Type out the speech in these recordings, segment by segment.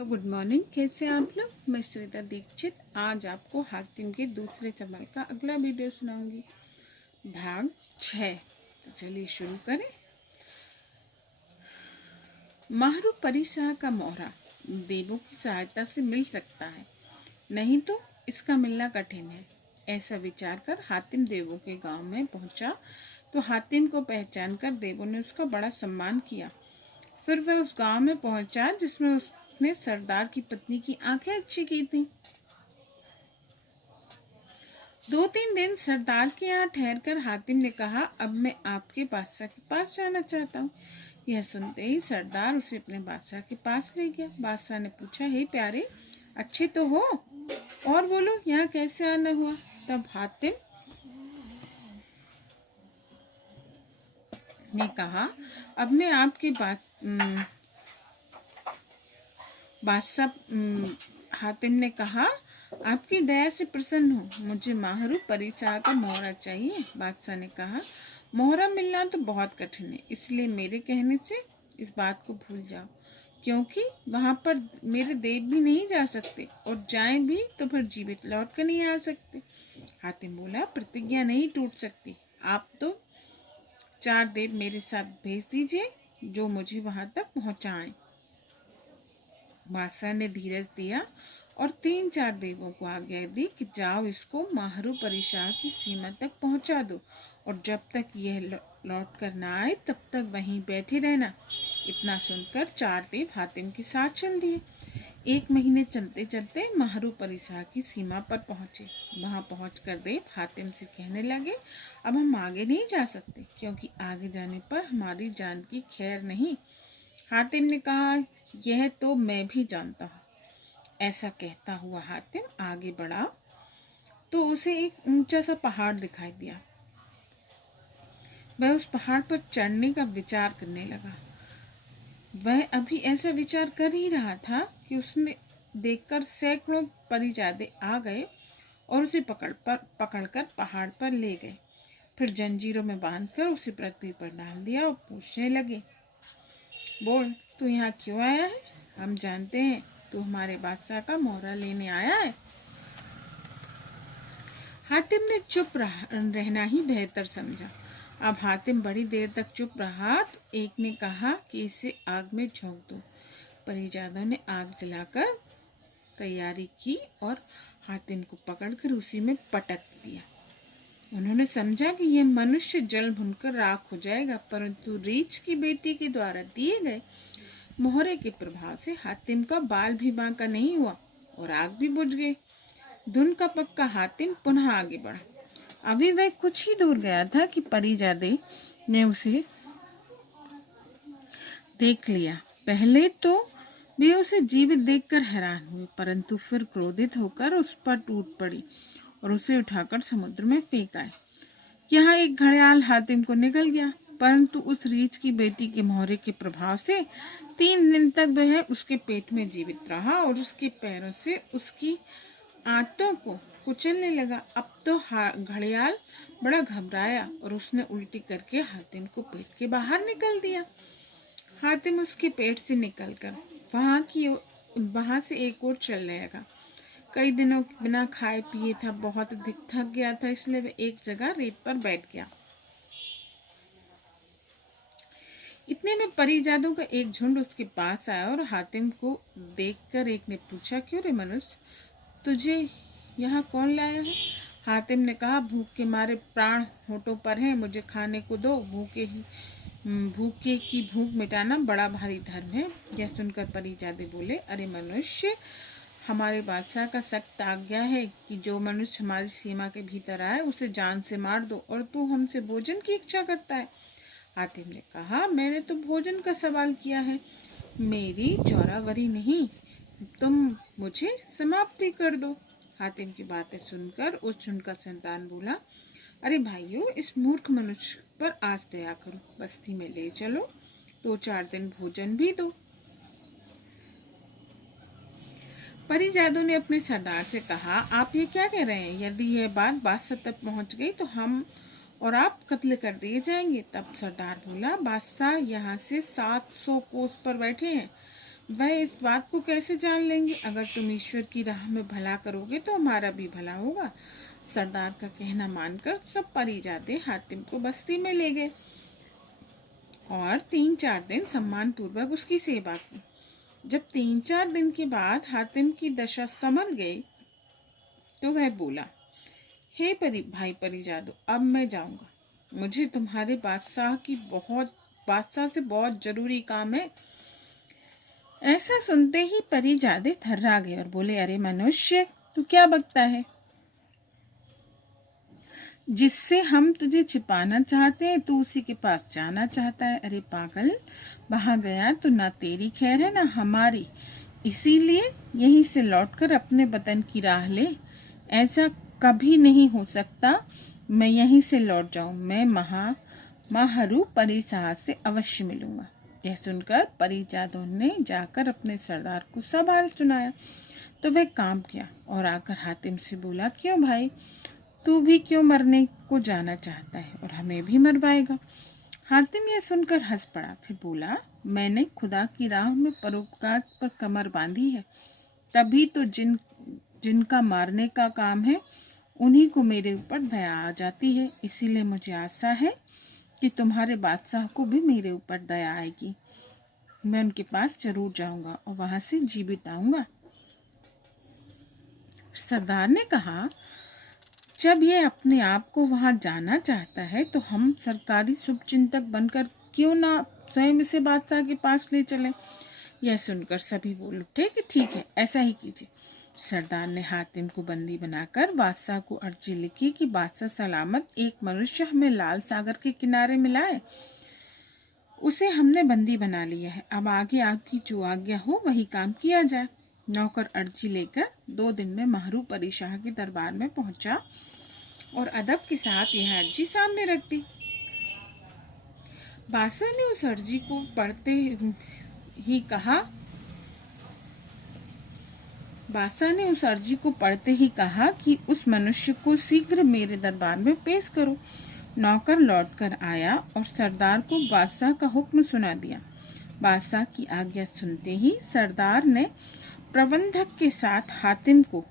तो good morning, कैसे हैं आप लोग। मैं श्वेता दीक्षित आज आपको हातिम के दूसरे चमल का अगला वीडियो सुनाऊंगी, भाग 6। तो चलिए शुरू करें। माहरू परिशाह का मोहरा देवों की सहायता से मिल सकता है, नहीं तो इसका मिलना कठिन है। ऐसा विचार कर हातिम देवों के गांव में पहुंचा तो हातिम को पहचान कर देवों ने उसका बड़ा सम्मान किया। फिर वह उस गांव में पहुंचा जिसमें उसने सरदार की पत्नी की आंखें अच्छी की थी। 2-3 दिन सरदार के यहाँ ठहरकर हातिम ने कहा, अब मैं आपके बादशाह के पास जाना चाहता हूँ। यह सुनते ही सरदार उसे अपने बादशाह के पास ले गया। बादशाह ने पूछा, हे प्यारे, अच्छे तो हो, और बोलो यहाँ कैसे आना हुआ। तब हातिम ने कहा, अब मैं आपके हातिम ने कहा, आपकी दया से प्रसन्न हूँ, मुझे माहरू परिचाह का मोहरा चाहिए। बादशाह ने कहा, मोहरा मिलना तो बहुत कठिन है, इसलिए मेरे कहने से इस बात को भूल जाओ, क्योंकि वहाँ पर मेरे देव भी नहीं जा सकते, और जाएं भी तो फिर जीवित लौट कर नहीं आ सकते। हातिम बोला, प्रतिज्ञा नहीं टूट सकती, आप तो 4 देव मेरे साथ भेज दीजिए जो मुझे वहाँ तक पहुँचाएं। बादशाह ने धीरज दिया और 3-4 देवों को आज्ञा दी कि जाओ इसको माहरू परिशाह की सीमा तक पहुंचा दो, और जब तक यह लौट कर ना आए तब तक वहीं बैठे रहना। इतना सुनकर 4 देव हातिम के साथ चल दिए। 1 महीने चलते चलते माहरू परिशाह की सीमा पर पहुंचे। वहां पहुंचकर देव हातिम से कहने लगे, अब हम आगे नहीं जा सकते, क्योंकि आगे जाने पर हमारी जान की खैर नहीं। हातिम ने कहा, यह तो मैं भी जानता हूँ। ऐसा कहता हुआ हातिम आगे बढ़ा तो उसे एक ऊंचा सा पहाड़ दिखाई दिया। वह उस पहाड़ पर चढ़ने का विचार करने लगा। वह अभी ऐसा विचार कर ही रहा था कि उसने देखकर सैकड़ों परिजादे आ गए और उसे पकड़कर पहाड़ पर ले गए। फिर जंजीरों में बांधकर उसे पृथ्वी पर डाल दिया और पूछने लगे, बोल, तू यहाँ क्यों आया है। हम जानते हैं तू हमारे बादशाह का मोहरा लेने आया है। हातिम ने चुप रहना ही बेहतर समझा। अब हातिम बड़ी देर तक चुप रहा तो एक ने कहा कि इसे आग में झोंक दो। परिजादों ने आग जलाकर तैयारी की और हातिम को पकड़कर उसी में पटक दिया। उन्होंने समझा कि यह मनुष्य जल भुनकर राख हो जाएगा, परंतु रीछ की बेटी के द्वारा दिए गए मोहरे के प्रभाव से हातिम का बाल भी बांका नहीं हुआ और आग भी बुझ गई। धुन का पक्का हातिम पुनः आगे बढ़ा। अभी वह कुछ ही दूर गया था कि परिजादे ने उसे देख लिया। पहले तो वे उसे जीवित देखकर हैरान हुए, परंतु फिर क्रोधित होकर उस पर टूट पड़ी और उसे उठाकर समुद्र में फेंक आए। यहाँ एक घड़ियाल हातिम को निकल गया, परंतु उस रीछ की बेटी के मोहरे के प्रभाव से 3 दिन तक वह उसके पेट में जीवित रहा और उसके पैरों से उसकी आंतों को कुचलने लगा। अब तो घड़ियाल बड़ा घबराया और उसने उल्टी करके हातिम को पेट के बाहर निकल दिया। हातिम उसके पेट से निकलकर वहां से एक और चलने लगा। कई दिनों बिना खाए पिए था, बहुत अधिक थक गया था, इसलिए वह एक जगह रेत पर बैठ गया। इतने में परिजादों का एक झुंड उसके पास आया और हातिम को देखकर एक ने पूछा, क्यों रे मनुष्य, तुझे यहाँ कौन लाया है। हातिम ने कहा, भूख के मारे प्राण होठों पर हैं, मुझे खाने को दो। भूखे की भूख मिटाना बड़ा भारी धर्म है। यह सुनकर परिजादे बोले, अरे मनुष्य, हमारे बादशाह का सख्त आज्ञा है कि जो मनुष्य हमारी सीमा के भीतर आए उसे जान से मार दो, और तू हमसे भोजन की इच्छा करता है। हातिम ने कहा, मैंने तो भोजन का सवाल किया है, मेरी जोरावरी नहीं, तुम मुझे समाप्ति कर दो। हातिम की बातें सुनकर उस झुंड का संतान बोला, अरे भाइयों, इस मूर्ख मनुष्य पर आज दया करो, बस्ती में ले चलो, 2-4 दिन भोजन भी दो। परिजादों ने अपने सरदार से कहा, आप ये क्या कह रहे हैं। यदि यह बात बादशाह तक पहुंच गई तो हम और आप कत्ल कर दिए जाएंगे। तब सरदार बोला, बादशाह यहाँ से 700 कोस पर बैठे हैं, वह इस बात को कैसे जान लेंगे? अगर तुम ईश्वर की राह में भला करोगे तो हमारा भी भला होगा। सरदार का कहना मानकर सब परिजादे हातिम को बस्ती में ले गए और 3-4 दिन सम्मान पूर्वक उसकी सेवा की। जब 3-4 दिन के बाद हातिम की दशा संभल गई तो वह बोला, हे भाई परिजादो, अब मैं जाऊंगा। मुझे तुम्हारे बादशाह से बहुत जरूरी काम है। ऐसा सुनते ही परिजादे थर्रा गए और बोले, अरे मनुष्य, तू क्या बकता है? जिससे हम तुझे छिपाना चाहते हैं तू उसी के पास जाना चाहता है। अरे पागल, वहां गया तो ना तेरी खैर है ना हमारी, इसीलिए यहीं से लौटकर अपने वतन की राह ले। ऐसा कभी नहीं हो सकता मैं यहीं से लौट जाऊं। मैं महारू परिसाह से अवश्य मिलूंगा। यह सुनकर परिजादों ने जाकर अपने सरदार को सब हाल सुनाया तो वह काम किया और आकर हातिम से बोला, क्यों भाई, तू भी क्यों मरने को जाना चाहता है और हमें भी मरवाएगा? हातिम यह सुनकर हंस पड़ा, फिर बोला, मैंने खुदा की राह में परोपकार पर कमर बांधी है, तभी तो जिनका मारने का काम है उन्हीं को मेरे ऊपर दया आ जाती है। इसीलिए मुझे आशा है कि तुम्हारे बादशाह को भी मेरे ऊपर दया आएगी। मैं उनके पास जरूर जाऊंगा और वहां से जीवित आऊंगा। सरदार ने कहा, जब ये अपने आप को वहां जाना चाहता है तो हम सरकारी शुभचिंतक बनकर क्यों ना स्वयं इसे बादशाह के पास ले चलें। यह सुनकर सभी बोल उठे कि ठीक है, ऐसा ही कीजिए। सरदार ने हातिम को बंदी बनाकर बादशाह को अर्जी लिखी कि बादशाह सलामत एक मनुष्य हमें लाल सागर के किनारे मिलाए। उसे हमने बंदी बना लिया है। अब आगे आपकी जो आज्ञा हो वही काम किया जाए। नौकर अर्जी लेकर 2 दिन में महरू परिशाह के दरबार में पहुंचा और अदब के साथ यह अर्जी सामने रख दी। बादशाह ने उस अर्जी को पढ़ते ही कहा कि उस मनुष्य को शीघ्र मेरे दरबार में पेश करो। नौकर लौटकर आया और सरदार को बादशाह का हुक्म सुना दिया। बादशाह की आज्ञा सुनते ही सरदार ने प्रबंधक के साथ हातिम को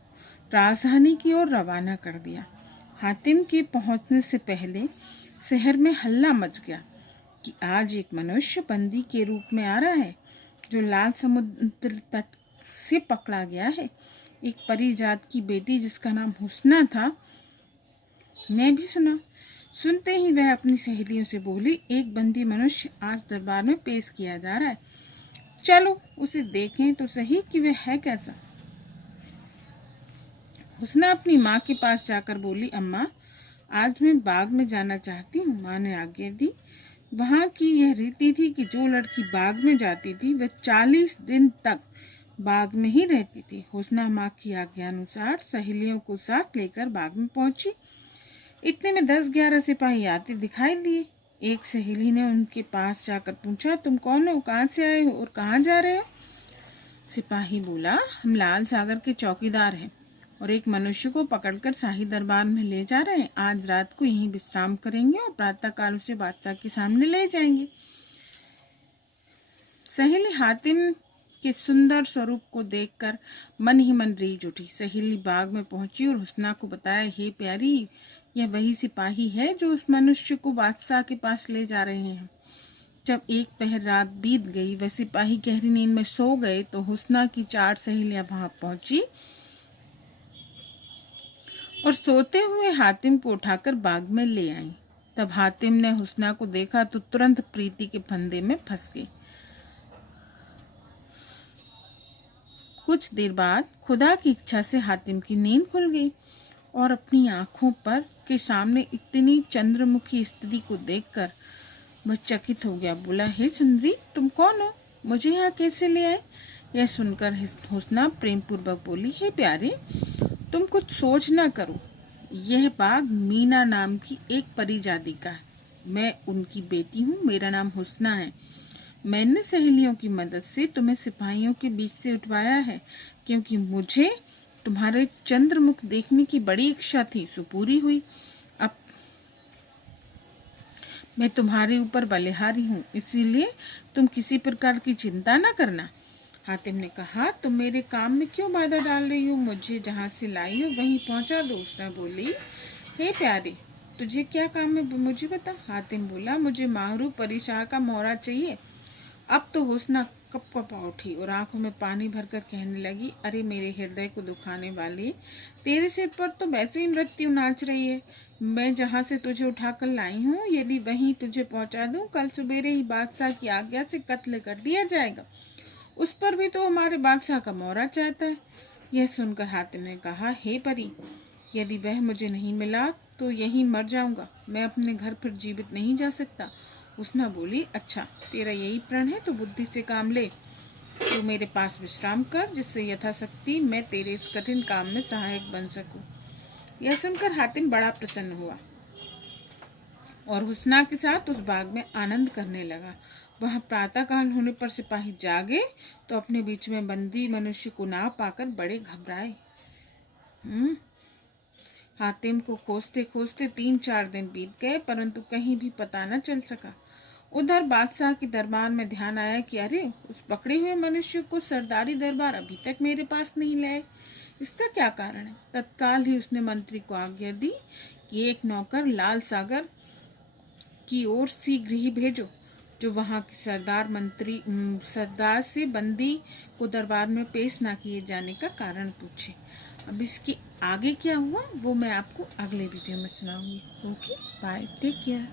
राजधानी की ओर रवाना कर दिया। हातिम के पहुंचने से पहले शहर में हल्ला मच गया कि आज एक मनुष्य बंदी के रूप में आ रहा है जो लाल समुद्र तट से पकड़ा गया है। एक परिजात की बेटी जिसका नाम हुस्ना था ने भी सुना। सुनते ही वह अपनी सहेलियों से बोली, एक बंदी मनुष्य आज दरबार में पेश किया जा रहा है, चलो उसे देखें तो सही कि वह है कैसा। हुस्ना अपनी माँ के पास जाकर बोली, अम्मा, आज मैं बाग में जाना चाहती हूँ। माँ ने आज्ञा दी। वहाँ की यह रीति थी कि जो लड़की बाग में जाती थी वह 40 दिन तक बाग में ही रहती थी। हुस्ना माँ की आज्ञा अनुसार सहेलियों को साथ लेकर बाग में पहुंची। इतने में 10-11 सिपाही आते दिखाई दिए। एक सहेली ने उनके पास जाकर पूछा, तुम कौन हो, कहाँ से आए हो और कहाँ जा रहे हो? सिपाही बोला, हम लाल सागर के चौकीदार हैं और एक मनुष्य को पकड़कर शाही दरबार में ले जा रहे हैं। आज रात को यहीं विश्राम करेंगे और प्रातःकाल उसे बादशाह के सामने ले जाएंगे। सहेली हातिम के सुंदर स्वरूप को देखकर मन ही मन रीझ उठी। सहेली बाग में पहुंची और हुस्ना को बताया, हे प्यारी, यह वही सिपाही है जो उस मनुष्य को बादशाह के पास ले जा रहे हैं। जब एक पहर रात बीत गई, वह सिपाही गहरी नींद में सो गए तो हुस्ना की 4 सहेलियां वहां पहुंची और सोते हुए हातिम को उठाकर बाग में ले आईं। तब हातिम ने हुस्ना को देखा तो तुरंत प्रीति के फंदे में फंस गई। कुछ देर बाद खुदा की इच्छा से हातिम की नींद खुल गई और अपनी आंखों पर के सामने इतनी चंद्रमुखी स्त्री को देखकर वह चकित हो गया। बोला, हे सुंदरी, तुम कौन हो? मुझे यहाँ कैसे ले आए? यह सुनकर हुस्ना प्रेम पूर्वक बोली, हे प्यारे, तुम कुछ सोच ना करो। यह बाग मीना नाम की एक परिजादी का है। मैं उनकी बेटी हूँ। मेरा नाम हुस्ना है। मैंने सहेलियों की मदद से तुम्हें सिपाहियों के बीच से उठवाया है क्योंकि मुझे तुम्हारे चंद्रमुख देखने की बड़ी इच्छा थी, सो पूरी हुई। अब मैं तुम्हारे ऊपर बलिहारी हूँ, इसीलिए तुम किसी प्रकार की चिंता न करना। हातिम ने कहा, तुम मेरे काम में क्यों बाधा डाल रही हो? मुझे जहाँ से लाई हो वहीं पहुँचा दो। उसने बोली, हे प्यारे, तुझे क्या काम है मुझे बता। हातिम बोला, मुझे माहरू परी शाह का मोहरा चाहिए। अब तो हुस्ना कप कपा उठी और आंखों में पानी भरकर कहने लगी, अरे मेरे हृदय को दुखाने वाली, तेरे सिर पर तो वैसे ही मृत्यु नाच रही है। मैं जहाँ से तुझे उठाकर लाई हूँ, यदि वहीं तुझे पहुँचा दूँ, कल सवेरे ही बादशाह की आज्ञा से कत्ल कर दिया जाएगा। उस पर भी तो हमारे बादशाह का मोहरा चाहता है। यह सुनकर हातिम ने कहा, हे परी, यदि वह मुझे नहीं मिला तो यहीं मर जाऊंगा। मैं अपने घर फिर जीवित नहीं जा सकता। हुस्ना बोली, अच्छा तेरा यही प्रण है तो बुद्धि से काम ले। तू मेरे पास विश्राम कर, जिससे यथाशक्ति मैं तेरे इस कठिन काम में सहायक बन सकूं। यह सुनकर हातिम बड़ा प्रसन्न हुआ और हुस्ना के साथ उस बाग में आनंद करने लगा। वह प्रातःकाल होने पर सिपाही जागे तो अपने बीच में बंदी मनुष्य को ना पाकर बड़े घबराए। हातिम को खोजते खोजते 3-4 दिन बीत गए, परंतु कहीं भी पता न चल सका। उधर बादशाह के दरबार में ध्यान आया कि अरे, उस पकड़े हुए मनुष्य को सरदारी दरबार अभी तक मेरे पास नहीं लाए। इसका क्या कारण है? तत्काल ही उसने मंत्री को आज्ञा दी कि एक नौकर लाल सागर की ओर शीघ्र ही भेजो, जो वहां की सरदार से बंदी को दरबार में पेश ना किए जाने का कारण पूछे। अब इसके आगे क्या हुआ वो मैं आपको अगले वीडियो में सुनाऊंगी। Okay, bye, take care.